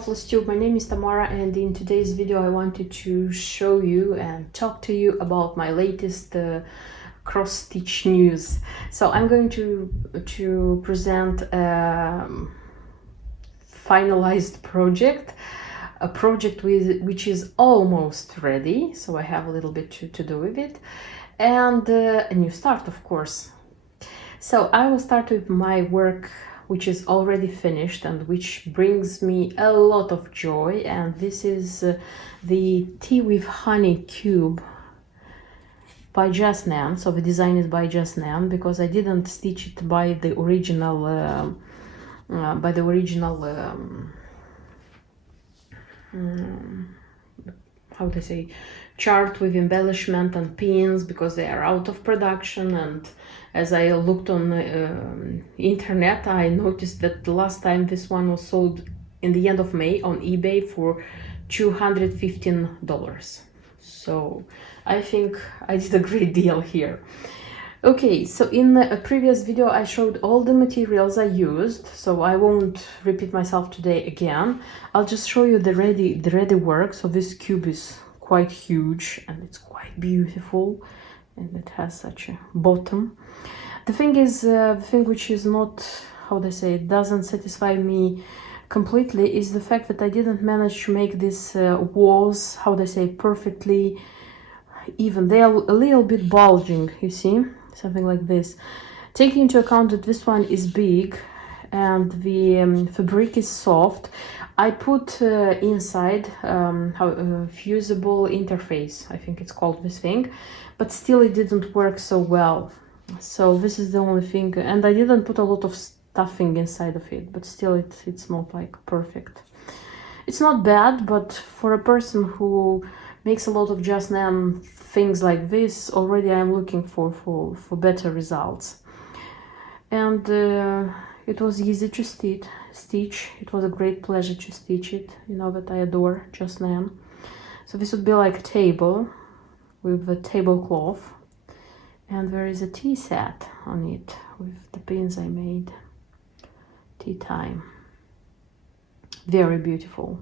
Flosstube, my name is Tamara, and in today's video I wanted to show you and talk to you about my latest cross-stitch news. So I'm going to present a finalized project, a project which is almost ready, so I have a little bit to do with it, and a new start, of course. So I will start with my work which is already finished and which brings me a lot of joy, and this is the Tea with Honey cube by Just Nan. So the design is by Just Nan because I didn't stitch it by the original how to say, chart with embellishment and pins, because they are out of production. And as I looked on internet, I noticed that the last time this one was sold in the end of May on eBay for $215. So I think I did a great deal here. Okay, so in a previous video I showed all the materials I used, so I won't repeat myself today again. I'll just show you the ready work. So this cube is quite huge and it's quite beautiful, and it has such a bottom. The thing is, the thing which is not, how they say, it doesn't satisfy me completely, is the fact that I didn't manage to make these walls, how they say, perfectly even. They are a little bit bulging, you see, something like this. Taking into account that this one is big and the fabric is soft, I put inside fusible interface, I think it's called, this thing, but still it didn't work so well. So this is the only thing, and I didn't put a lot of stuffing inside of it, but still it's not like perfect. It's not bad, but for a person who makes a lot of Just Nan things like this, already I'm looking for better results. And it was easy to stitch. It was a great pleasure to stitch it. You know that I adore Just Nan. So this would be like a table with a tablecloth, and there is a tea set on it with the pins I made. Tea time. Very beautiful.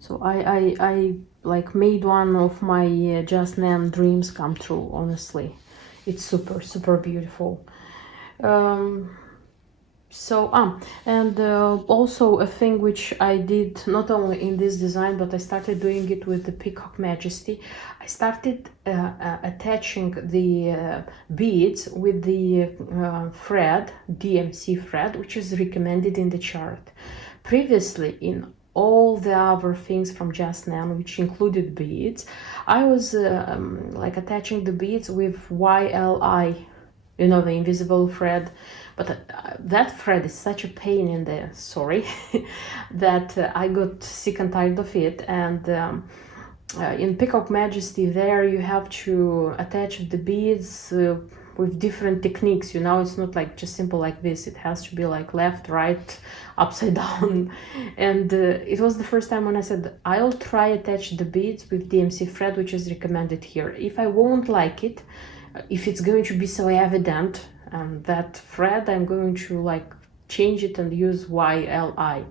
So I like made one of my Just Nan dreams come true, honestly. It's super beautiful. Also a thing which I did not only in this design, but I started doing it with the Peacock Majesty. I started attaching the beads with the thread, DMC thread, which is recommended in the chart. Previously, in all the other things from Just Nan, which included beads, I was like attaching the beads with YLI, you know, the invisible thread. But that thread is such a pain in the that I got sick and tired of it. And in Peacock Majesty, there you have to attach the beads with different techniques, you know. It's not like just simple like this. It has to be like left, right, upside down. And it was the first time when I said I'll try attach the beads with DMC thread, which is recommended here. If I won't like it, if it's going to be so evident that thread, I'm going to like change it and use YLI.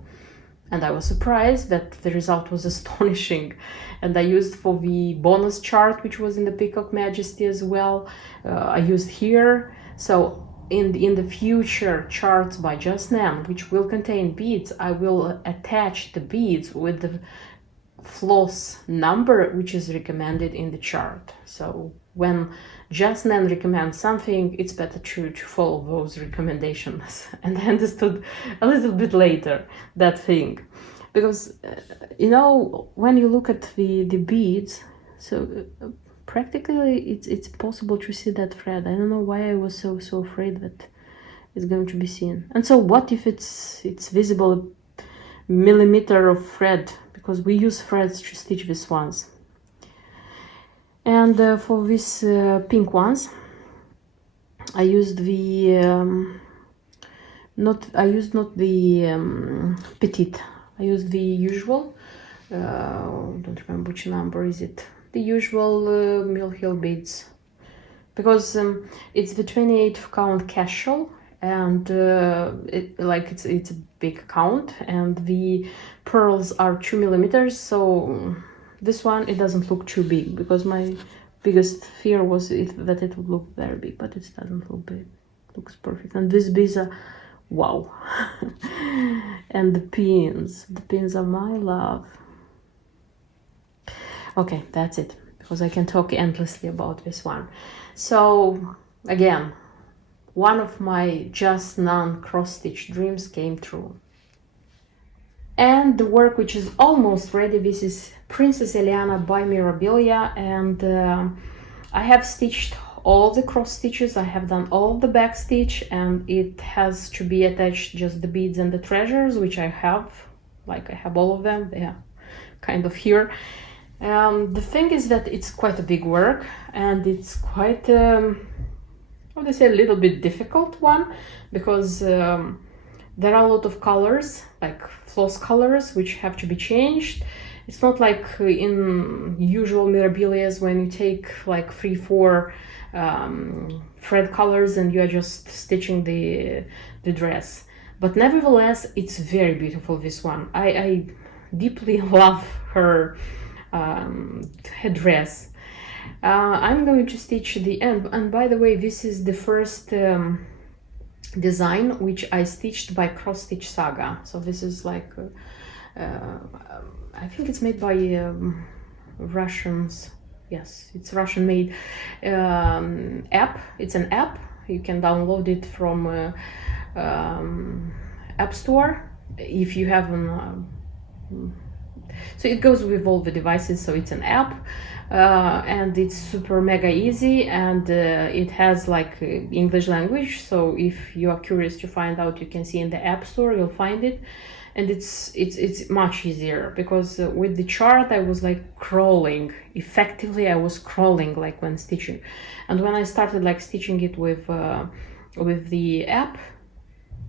And I was surprised that the result was astonishing. And I used for the bonus chart, which was in the Peacock Majesty as well, I used here. So in the future charts by Just Nan, which will contain beads, I will attach the beads with the floss number which is recommended in the chart. So when Just Nan recommends something, it's better to follow those recommendations. And I understood a little bit later that thing, because you know, when you look at the beads, so practically it's possible to see that thread. I don't know why I was so afraid that it's going to be seen. And so what if it's visible a millimeter of thread, because we use threads to stitch these ones. And for these pink ones, I used the not the petite. I used the usual. Don't remember which number is it. The usual Mill Hill beads, because it's the 28th count casual, and it's a big count, and the pearls are 2 millimeters. So this one, it doesn't look too big, because my biggest fear was that it would look very big, but it doesn't look big. It looks perfect. And these beads are wow. And the pins are my love. Okay, that's it, because I can talk endlessly about this one. So again, one of my Just Nan cross-stitch dreams came true. And the work which is almost ready, this is Princess Eliana by Mirabilia, and I have stitched all the cross stitches, I have done all the back stitch, and it has to be attached just the beads and the treasures, which I have, like I have all of them, they are kind of here. The thing is that it's quite a big work, and it's quite, how would I say, a little bit difficult one, because there are a lot of colors, like floss colors, which have to be changed. It's not like in usual Mirabilias when you take like 3-4 thread colors and you are just stitching the dress. But nevertheless, it's very beautiful, this one. I deeply love her dress. I'm going to stitch the end, and by the way, this is the first design which I stitched by Cross Stitch Saga. So this is like I think it's made by Russians. Yes, it's Russian made app. It's an app. You can download it from App Store if you have an so it goes with all the devices, so it's an app, and it's super mega easy, and it has like English language, so if you are curious to find out, you can see in the App Store, you'll find it. And it's much easier, because with the chart I was like crawling. Effectively I was crawling like when stitching, and when I started like stitching it with the app,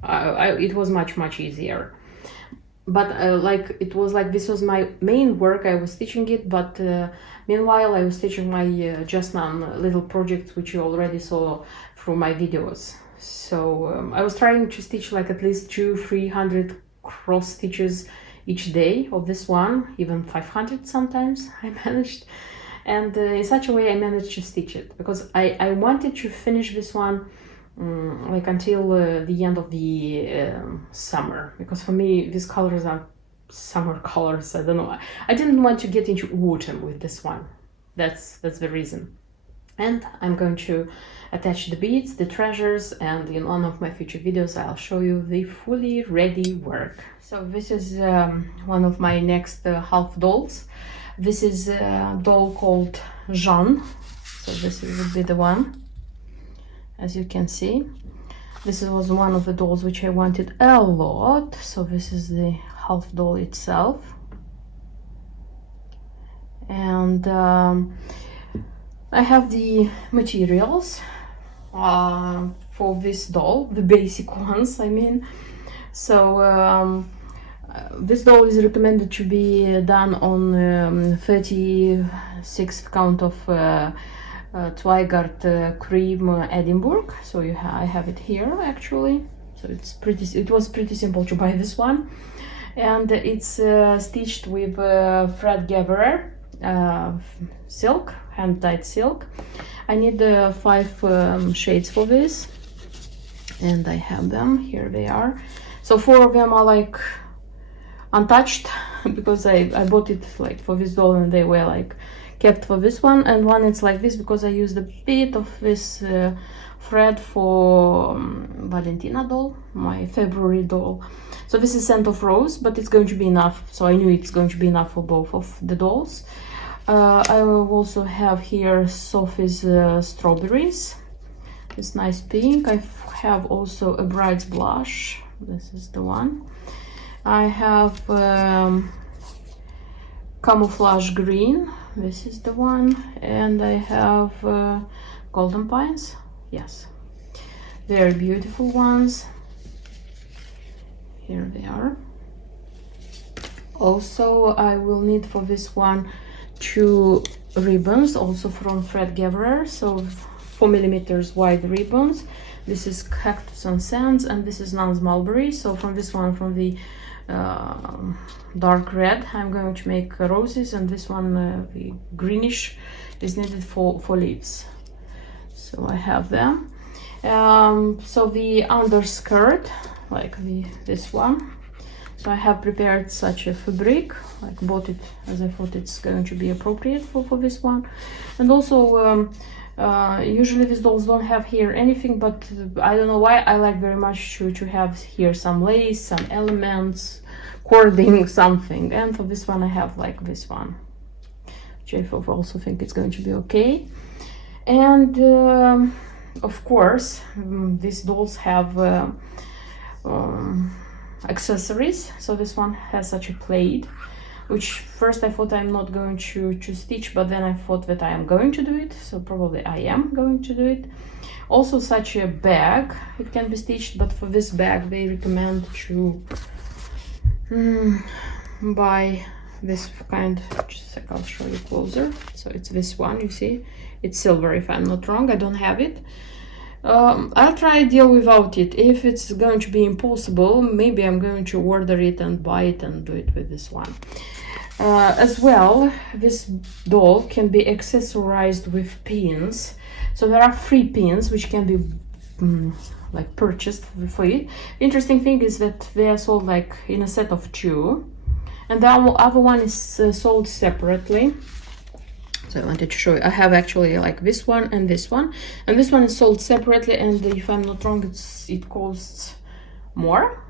it was much easier. But like it was like this was my main work, I was stitching it, but meanwhile I was stitching my Just Nan little projects, which you already saw through my videos. So I was trying to stitch like at least 200-300 cross stitches each day of this one, even 500 sometimes I managed, and in such a way I managed to stitch it, because I wanted to finish this one like until the end of the summer, because for me these colors are summer colors. I don't know, I didn't want to get into autumn with this one. That's the reason. And I'm going to attach the beads, the treasures, and in one of my future videos I'll show you the fully ready work. So this is one of my next half dolls. This is a doll called Jean. So this would be the one. As you can see, this was one of the dolls which I wanted a lot. So this is the half doll itself. And I have the materials for this doll, the basic ones, I mean. So this doll is recommended to be done on 36th count of Twigart cream Edinburgh. So I have it here actually. So it was pretty simple to buy this one, and it's stitched with thread gatherer silk, hand dyed silk. I need 5 shades for this, and I have them here. They are, so 4 of them are like untouched because I bought it like for this doll, and they were like kept for this one, and one it's like this because I used a bit of this thread for Valentina doll, my February doll. So this is Scent of Rose, but it's going to be enough, so I knew it's going to be enough for both of the dolls. I will also have here Sophie's Strawberries, this nice pink. I have also a Bride's Blush, this is the one. I have Camouflage Green, this is the one, and I have Golden Pines, yes, very beautiful ones. Here they are. Also, I will need for this one 2 ribbons, also from thread gatherer, so 4mm wide ribbons. This is Cactus and Sands, and this is Nan's Mulberry. So from this one, from the dark red, I'm going to make roses, and this one, the greenish, is needed for leaves. So I have them. So the underskirt, like this one. So I have prepared such a fabric, like bought it as I thought it's going to be appropriate for this one. And also usually these dolls don't have here anything, but I don't know why I like very much to have here some lace, some elements, cording, something. And for this one I have like this one, which I also think it's going to be okay. And of course these dolls have accessories. So this one has such a plate, which first I thought I'm not going to stitch, but then I thought that I am going to do it, so probably I am going to do it. Also such a bag, it can be stitched, but for this bag they recommend to buy this kind. Just a sec, I'll show you closer. So it's this one, you see, it's silver if I'm not wrong, I don't have it. I'll try to deal without it. If it's going to be impossible, maybe I'm going to order it and buy it and do it with this one. As well, this doll can be accessorized with pins. So there are 3 pins which can be like purchased for it. Interesting thing is that they are sold like in a set of 2, and the other one is sold separately. So I wanted to show you. I have actually like this one, and this one is sold separately, and if I'm not wrong, it costs more.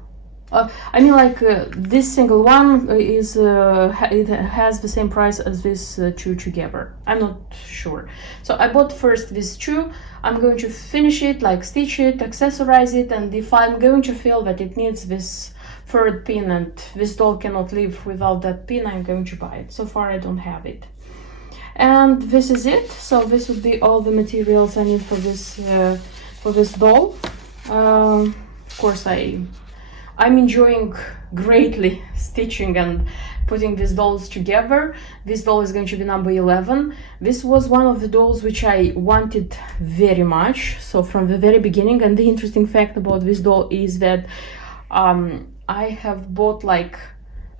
I mean, like this single one is it has the same price as this 2 together. I'm not sure. So I bought first this 2. I'm going to finish it, like stitch it, accessorize it, and if I'm going to feel that it needs this 3rd pin and this doll cannot live without that pin, I'm going to buy it. So far I don't have it. And this is it. So this would be all the materials I need for this doll. Of course, I'm enjoying greatly stitching and putting these dolls together. This doll is going to be number 11. This was one of the dolls which I wanted very much, so from the very beginning. And the interesting fact about this doll is that I have bought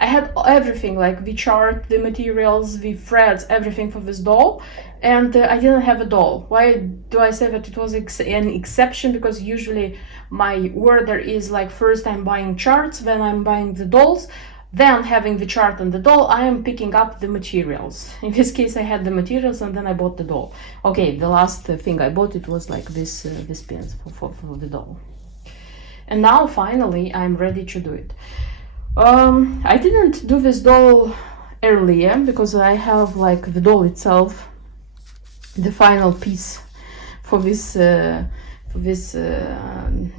I had everything, like the chart, the materials, the threads, everything for this doll, and I didn't have a doll. Why do I say that it was an exception? Because usually my order is like first I'm buying charts, then I'm buying the dolls, then having the chart and the doll, I am picking up the materials. In this case I had the materials and then I bought the doll. Okay, the last thing I bought, it was like this pins for the doll. And now finally I'm ready to do it. I didn't do this doll earlier because I have like the doll itself, the final piece for this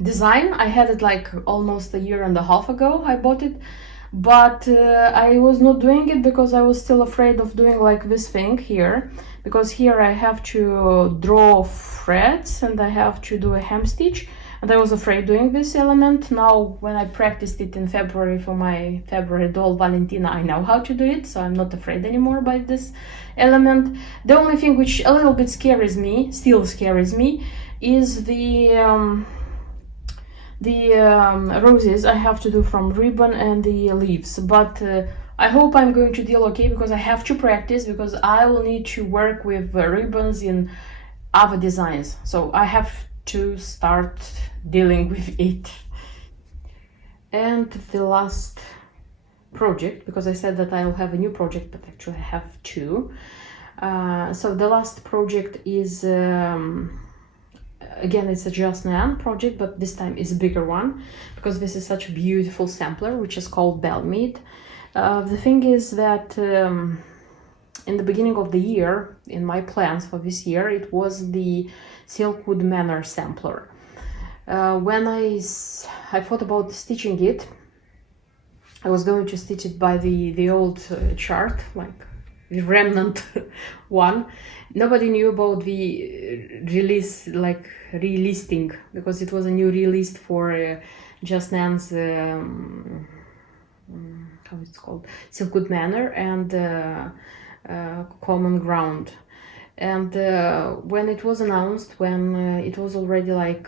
design. I had it like almost 1.5 years ago. I bought it, but I was not doing it because I was still afraid of doing like this thing here, because here I have to draw threads and I have to do a hem stitch. And I was afraid doing this element. Now, when I practiced it in February for my February doll Valentina, I know how to do it, so I'm not afraid anymore by this element. The only thing which a little bit scares me, still scares me, is the roses I have to do from ribbon and the leaves. But I hope I'm going to deal okay, because I have to practice, because I will need to work with ribbons in other designs. So I have to start dealing with it. And the last project, because I said that I'll have a new project, but actually I have 2. So the last project is again, it's a Just Nan project, but this time is a bigger one, because this is such a beautiful sampler which is called Bell Meat. The thing is that in the beginning of the year, in my plans for this year, it was the Silkwood Manor sampler. When I thought about stitching it, I was going to stitch it by the old chart, like the remnant one. Nobody knew about the release, like relisting, because it was a new release for Just Nan's how it's called, Silkwood Manor and Common Ground. And when it was announced, when it was already like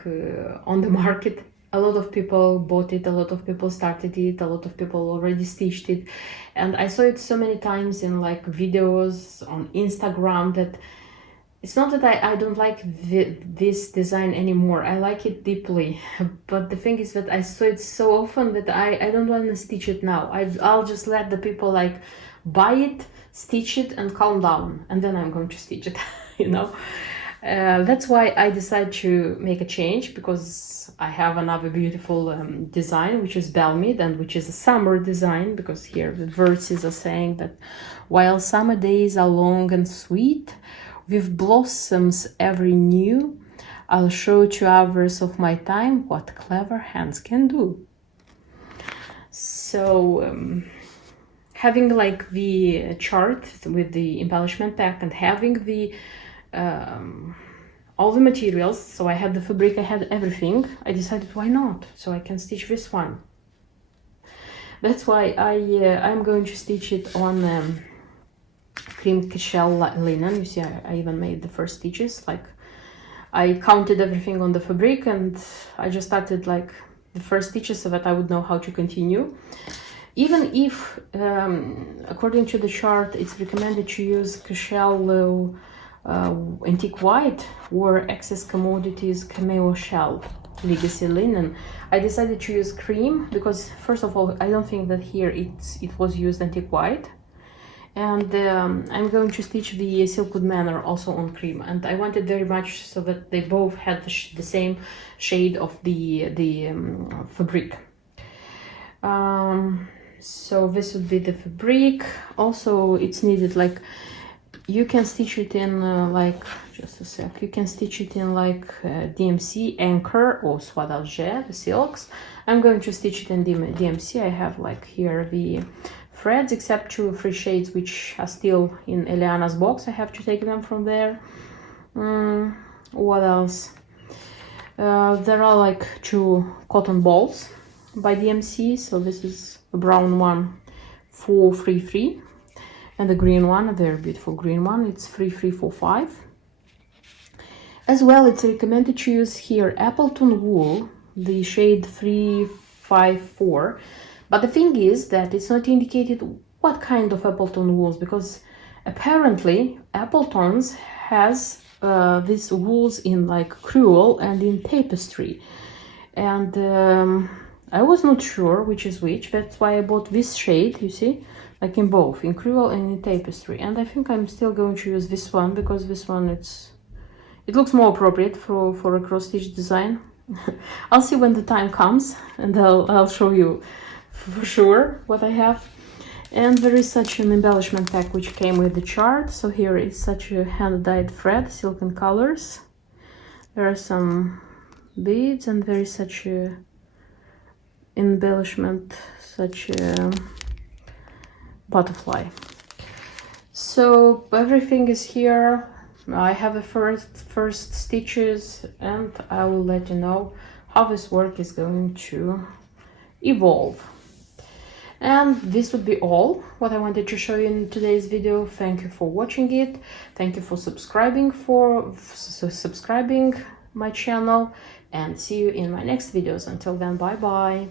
on the market, a lot of people bought it, a lot of people started it, a lot of people already stitched it. And I saw it so many times in like videos on Instagram that it's not that I don't like this design anymore. I like it deeply. But the thing is that I saw it so often that I don't want to stitch it now. I'll just let the people like buy it, stitch it and calm down. And then I'm going to stitch it, you know. That's why I decided to make a change, because I have another beautiful design, which is Belmid, and which is a summer design, because here the verses are saying that while summer days are long and sweet, with blossoms every new, I'll show to hours of my time what clever hands can do. So having like the chart with the embellishment pack and having the all the materials, so I had the fabric, I had everything, I decided why not, so I can stitch this one. That's why I'm going to stitch it on cream shell linen. You see, I even made the first stitches, like I counted everything on the fabric and I just started like the first stitches so that I would know how to continue. Even if according to the chart it's recommended to use shell antique white or excess commodities cameo shell legacy linen, I decided to use cream because first of all I don't think that here it was used antique white. And I'm going to stitch the Silkwood Manor also on cream, and I wanted very much so that they both had the same shade of the fabric. So this would be the fabric. Also, it's needed like you can stitch it in like just a sec. You can stitch it in like DMC, Anchor, or Soie d'Alger, the silks. I'm going to stitch it in DMC. I have like here the threads, except 2 or 3 shades which are still in Eliana's box. I have to take them from there. What else? There are like 2 cotton balls by DMC. So this is a brown one, 433, and the green one, a very beautiful green one, it's 3345. As well, it's recommended to use here Appleton wool, the shade 354. But the thing is that it's not indicated what kind of Appleton wools, because apparently Appleton's has these wools in like crewel and in tapestry. And I was not sure which is which. That's why I bought this shade, you see, like in both, in crewel and in tapestry. And I think I'm still going to use this one because this one, it looks more appropriate for a cross-stitch design. I'll see when the time comes and I'll show you for sure what I have. And there is such an embellishment pack which came with the chart. So here is such a hand-dyed thread, silken colors. There are some beads and there is such a embellishment, such a butterfly. So everything is here. I have the first stitches and I will let you know how this work is going to evolve. And this would be all what I wanted to show you in today's video. Thank you for watching it. Thank you for subscribing my channel, and see you in my next videos. Until then, bye bye.